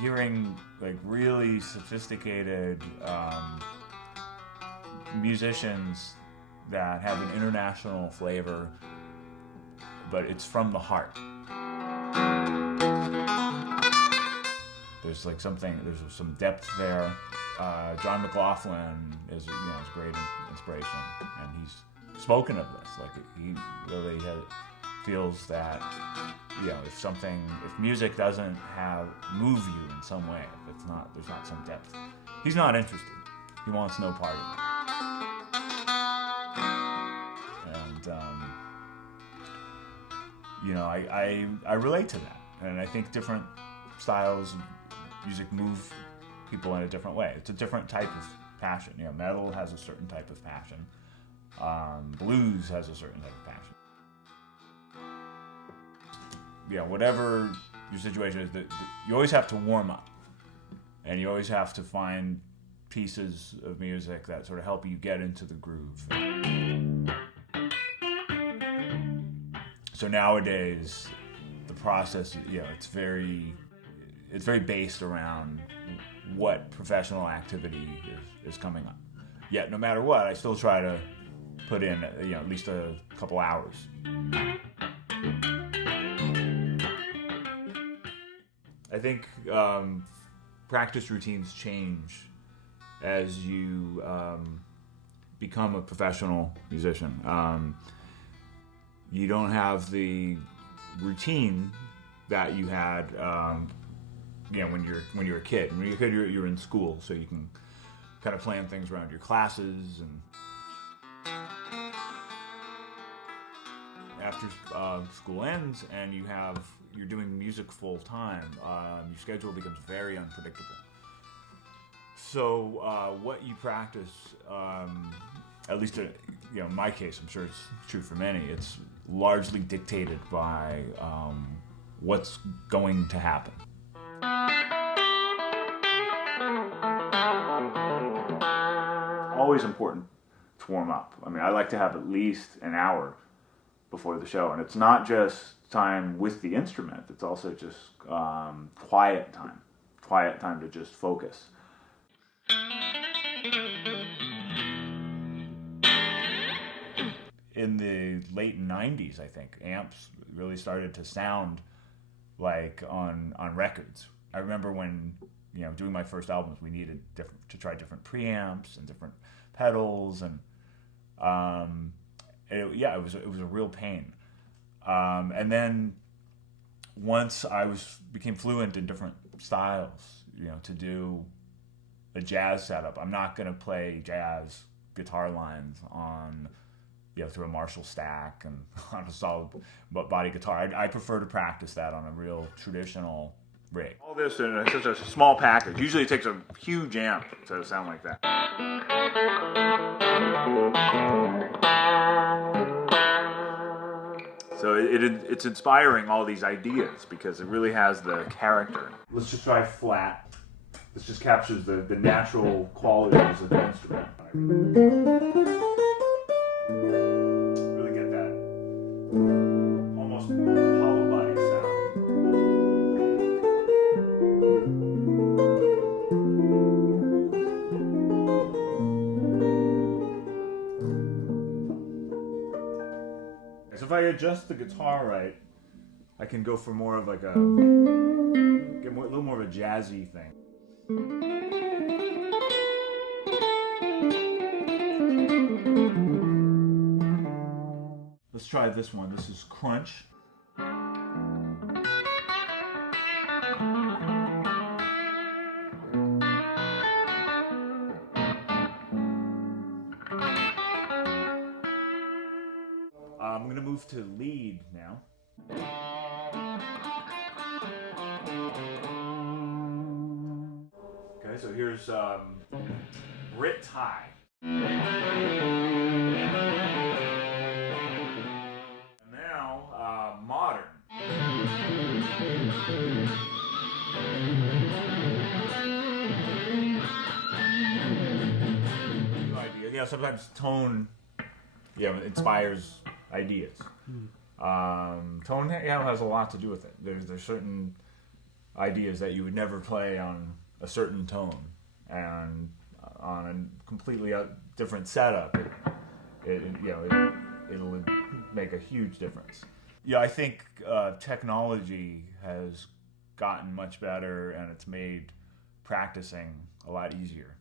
hearing like really sophisticated musicians that have an international flavor, but it's from the heart. There's like there's some depth there. John McLaughlin is a great inspiration, and he's spoken of this. Like he really feels that if music doesn't move you in some way, if there's not some depth, he's not interested. He wants no part of it. And I relate to that, and I think different styles of music move people in a different way. It's a different type of passion. Metal has a certain type of passion. Blues has a certain type of passion. Whatever your situation is, you always have to warm up, and you always have to find pieces of music that sort of help you get into the groove. So nowadays, the process, it's very based around what professional activity is coming up. Yet, no matter what, I still try to put in, at least a couple hours. I think practice routines change as you become a professional musician. You don't have the routine that you had, when you're a kid. When you're a kid, you're in school, so you can kind of plan things around your classes. And after school ends and you're doing music full time, your schedule becomes very unpredictable. So what you practice, at least in my case, I'm sure it's true for many, it's largely dictated by what's going to happen. Always important to warm up. I mean, I like to have at least an hour before the show, and it's not just time with the instrument, it's also just quiet time to just focus. In the late 90s, I think, amps really started to sound like on records. I remember when, doing my first albums, we needed to try different preamps and different pedals, and it was a real pain. And then once I became fluent in different styles, to do a jazz setup, I'm not going to play jazz guitar lines on through a Marshall stack and on a solid body guitar. I prefer to practice that on a real traditional rig. All this in such a small package. Usually it takes a huge amp to sound like that. So it's inspiring all these ideas because it really has the character. Let's just try flat. This just captures the natural qualities of the instrument. Really get that almost hollow body sound. So if I adjust the guitar right, I can go for more of like a little more of a jazzy thing. Let's try this one. This is Crunch. I'm going to move to lead now. Okay, so here's Brit High. Modern. New idea. Sometimes tone, inspires ideas. Tone, has a lot to do with it. There's certain ideas that you would never play on a certain tone, and on a completely different setup, it'll make a huge difference. Yeah, I think technology has gotten much better, and it's made practicing a lot easier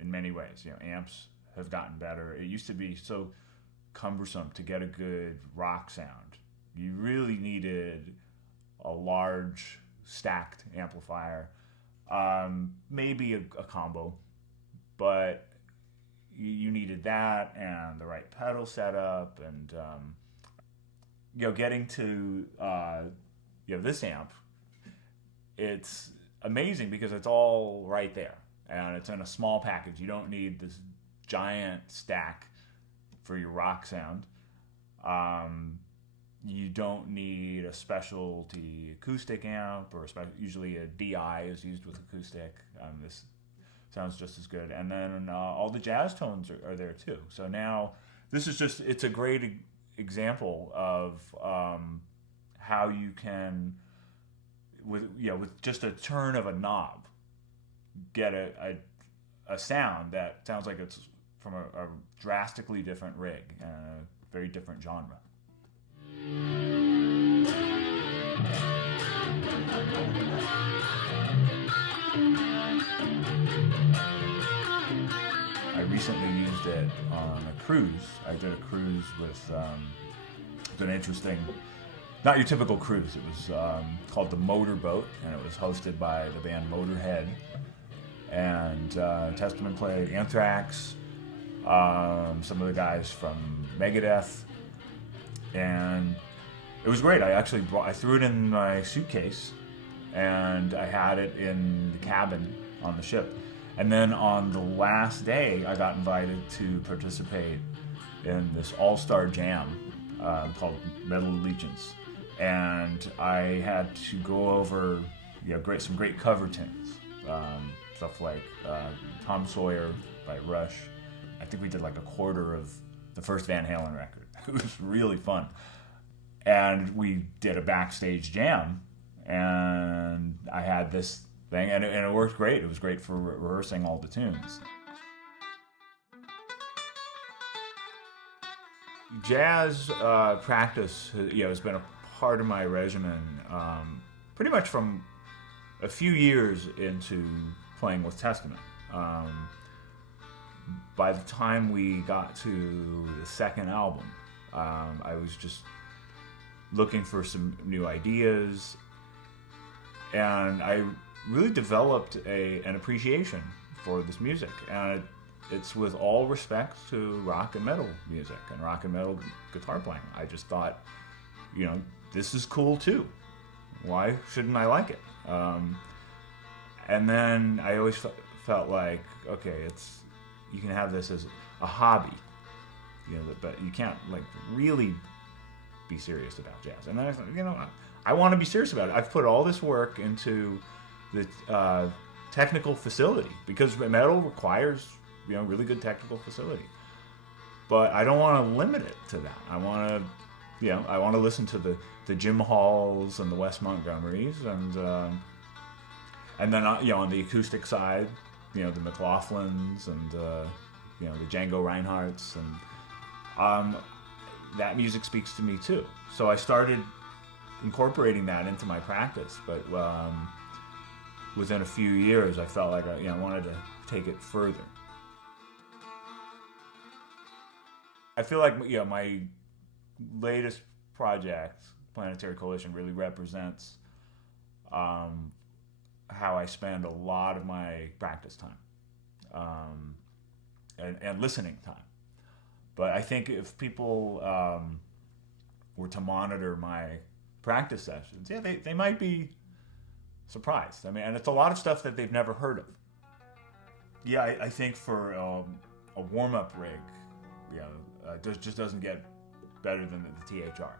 in many ways. Amps have gotten better. It used to be so cumbersome to get a good rock sound. You really needed a large stacked amplifier, maybe a combo, but you needed that and the right pedal setup, and getting to this amp, it's amazing because it's all right there, and it's in a small package. You don't need this giant stack for your rock sound. You don't need a specialty acoustic amp, or usually a DI is used with acoustic. This sounds just as good. And then all the jazz tones are there too. So now this is it's a great example of how you can, with just a turn of a knob, get a sound that sounds like it's from a drastically different rig and a very different genre. I recently used it on a cruise. I did a cruise with an interesting, not your typical cruise. It was called the Motorboat, and it was hosted by the band Motorhead. And Testament played, Anthrax, some of the guys from Megadeth, and it was great. I threw it in my suitcase, and I had it in the cabin on the ship. And then on the last day, I got invited to participate in this all-star jam called Metal Allegiance, and I had to go over some great cover tunes, stuff like Tom Sawyer by Rush. I think we did like a quarter of the first Van Halen record. It was really fun. And we did a backstage jam, and I had this thing, and it worked great. It was great for rehearsing all the tunes. Jazz practice, has been a part of my regimen pretty much from a few years into playing with Testament. By the time we got to the second album, I was just looking for some new ideas, and I really developed an appreciation for this music. And it's with all respect to rock and metal music and rock and metal guitar playing. I just thought, this is cool too. Why shouldn't I like it? And then I always felt like, okay, you can have this as a hobby, but you can't really be serious about jazz. And then I thought, I want to be serious about it. I've put all this work into the technical facility, because metal requires really good technical facility. But I don't want to limit it to that. I want to listen to the Jim Halls and the Wes Montgomerys, and then on the acoustic side, the McLaughlins and the Django Reinhardts, and that music speaks to me too. So I started incorporating that into my practice, but within a few years, I felt like I wanted to take it further. I feel like my latest project, Planetary Coalition, really represents how I spend a lot of my practice time and listening time. But I think if people were to monitor my practice sessions, they might be surprised. I mean, and it's a lot of stuff that they've never heard of. Yeah, I think for a warm-up rig, just doesn't get better than the THR.